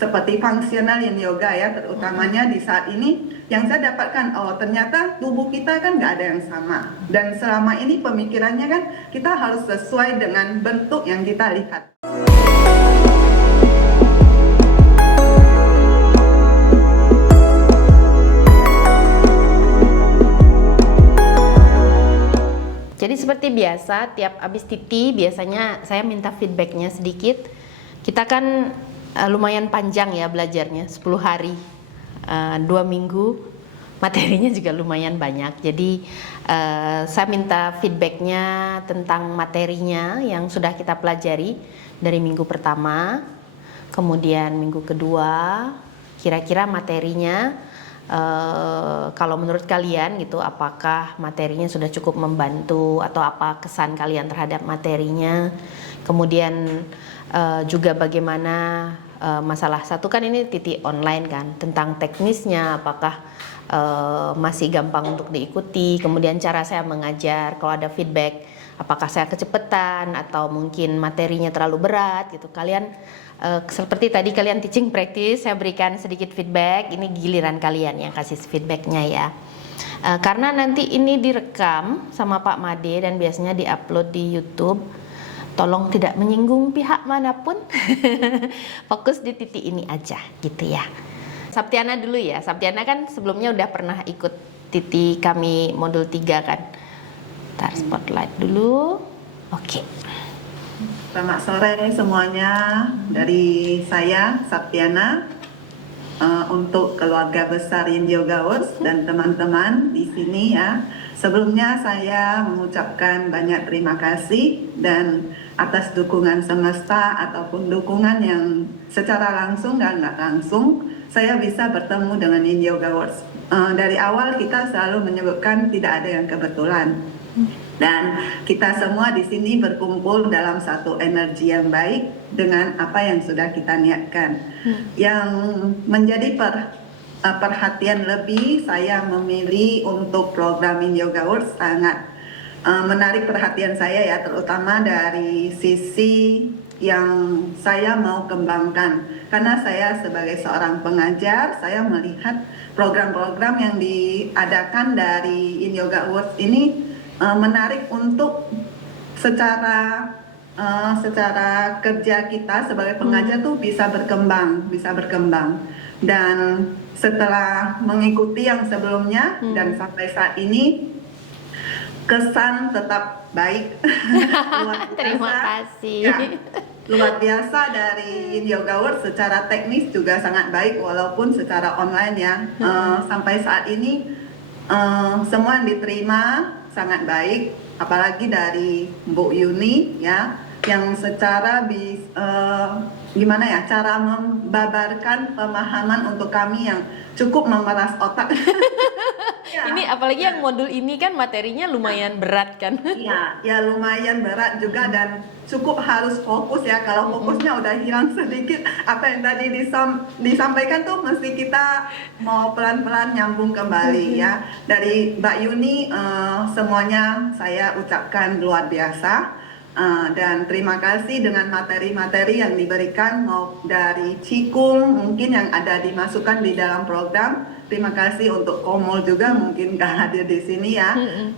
seperti functional yin yoga ya, terutamanya di saat ini yang saya dapatkan, oh ternyata tubuh kita kan nggak ada yang sama, dan selama ini pemikirannya kan kita harus sesuai dengan bentuk yang kita lihat. Jadi seperti biasa, tiap habis TT biasanya saya minta feedbacknya sedikit. Kita kan lumayan panjang ya belajarnya, 10 hari, 2 minggu, materinya juga lumayan banyak. Jadi saya minta feedbacknya tentang materinya yang sudah kita pelajari dari minggu pertama, kemudian minggu kedua, kira-kira materinya kalau menurut kalian gitu, apakah materinya sudah cukup membantu atau apa kesan kalian terhadap materinya. Kemudian juga bagaimana masalah satu kan ini titik online kan, tentang teknisnya apakah masih gampang untuk diikuti. Kemudian cara saya mengajar, kalau ada feedback apakah saya kecepatan atau mungkin materinya terlalu berat gitu. Kalian seperti tadi kalian teaching practice, saya berikan sedikit feedback, ini giliran kalian yang kasih feedbacknya ya. Karena nanti ini direkam sama Pak Made dan biasanya diupload di YouTube, tolong tidak menyinggung pihak manapun, fokus di titik ini aja gitu ya. Saptiana dulu ya, Saptiana kan sebelumnya udah pernah ikut titik kami modul 3 kan. Ntar spotlight dulu, oke. Selamat sore semuanya, dari saya Saptiana, untuk keluarga besar Yin Yoga Works dan teman-teman di sini ya. Sebelumnya saya mengucapkan banyak terima kasih dan atas dukungan semesta ataupun dukungan yang secara langsung dan nggak langsung saya bisa bertemu dengan Yin Yoga Works. Dari awal kita selalu menyebutkan tidak ada yang kebetulan. Dan kita semua di sini berkumpul dalam satu energi yang baik dengan apa yang sudah kita niatkan. Yang menjadi perhatian lebih, saya memilih untuk program Yin Yoga Works sangat menarik perhatian saya ya, terutama dari sisi yang saya mau kembangkan. Karena saya sebagai seorang pengajar, saya melihat program-program yang diadakan dari Yin Yoga Works ini menarik untuk secara kerja kita sebagai pengajar tuh bisa berkembang. Dan setelah mengikuti yang sebelumnya dan sampai saat ini, kesan tetap baik. Luar biasa. Terima kasih. Ya, luar biasa dari Yin Yoga Works, secara teknis juga sangat baik walaupun secara online ya. Sampai saat ini semua yang diterima sangat baik, apalagi dari Bu Yuni ya, yang secara gimana ya, cara membabarkan pemahaman untuk kami yang cukup memeras otak. Ya, ini apalagi yang modul ini kan materinya lumayan berat kan? Iya, ya lumayan berat juga dan cukup harus fokus ya. Kalau fokusnya udah hilang sedikit, apa yang tadi disampaikan tuh mesti kita mau pelan-pelan nyambung kembali ya. Dari Mbak Yuni, semuanya saya ucapkan luar biasa. Dan terima kasih dengan materi-materi yang diberikan, mau dari Qigong mungkin yang ada dimasukkan di dalam program. Terima kasih untuk Komol juga mungkin nggak hadir di sini ya.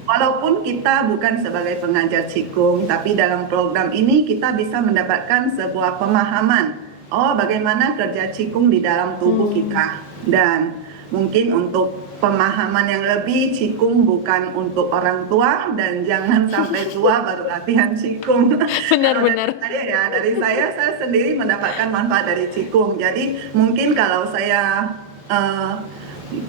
Walaupun kita bukan sebagai pengajar Qigong, tapi dalam program ini kita bisa mendapatkan sebuah pemahaman, oh bagaimana kerja Qigong di dalam tubuh kita. Dan mungkin untuk pemahaman yang lebih, Qigong bukan untuk orang tua dan jangan sampai tua baru latihan Qigong. Benar-benar. Dari saya sendiri mendapatkan manfaat dari Qigong. Jadi mungkin kalau saya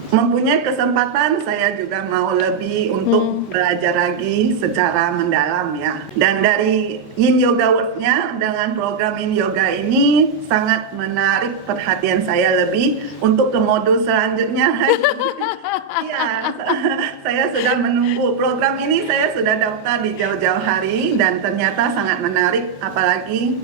mempunyai kesempatan, saya juga mau lebih untuk belajar lagi secara mendalam ya. Dan dari Yin Yoga Works-nya, dengan program Yin Yoga ini sangat menarik perhatian saya lebih untuk ke modul selanjutnya. Iya, saya sudah menunggu program ini, saya sudah daftar di jauh-jauh hari dan ternyata sangat menarik, apalagi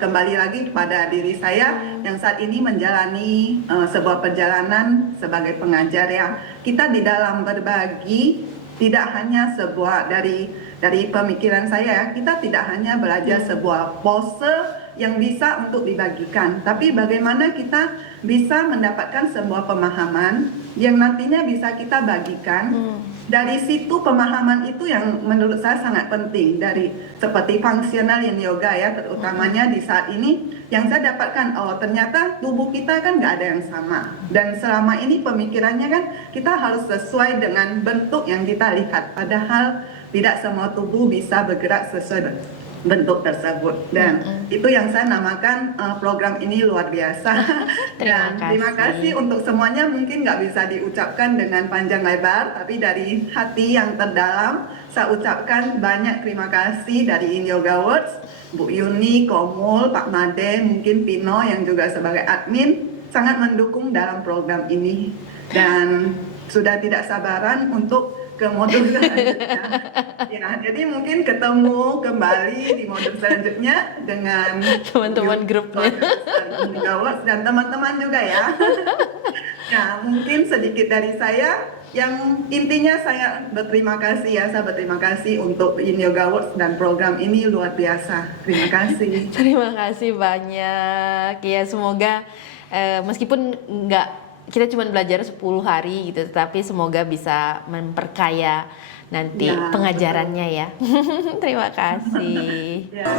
kembali lagi kepada diri saya yang saat ini menjalani sebuah perjalanan sebagai pengajar ya. Kita di dalam berbagi tidak hanya sebuah dari pemikiran saya ya, kita tidak hanya belajar sebuah pose yang bisa untuk dibagikan, tapi bagaimana kita bisa mendapatkan sebuah pemahaman yang nantinya bisa kita bagikan. Dari situ pemahaman itu yang menurut saya sangat penting, dari seperti fungsional yin yoga ya, terutamanya di saat ini yang saya dapatkan, oh ternyata tubuh kita kan nggak ada yang sama, dan selama ini pemikirannya kan kita harus sesuai dengan bentuk yang kita lihat, padahal tidak semua tubuh bisa bergerak sesuai bentuk tersebut, dan itu yang saya namakan program ini luar biasa. Dan terima kasih untuk semuanya, mungkin nggak bisa diucapkan dengan panjang lebar, tapi dari hati yang terdalam saya ucapkan banyak terima kasih dari In Yoga Words, Bu Yuni, Komul, Pak Made, mungkin Pino yang juga sebagai admin sangat mendukung dalam program ini, dan sudah tidak sabaran untuk ke modul selanjutnya. Ya, jadi mungkin ketemu kembali di modul selanjutnya dengan teman-teman grupnya dan teman-teman juga ya. Nah, mungkin sedikit dari saya. Yang intinya saya berterima kasih ya, saya berterima kasih untuk In Yoga Words dan program ini luar biasa. Terima kasih. Terima kasih banyak. Ya semoga meskipun nggak, kita cuma belajar 10 hari gitu, tapi semoga bisa memperkaya nanti pengajarannya ya. Terima kasih. Ya.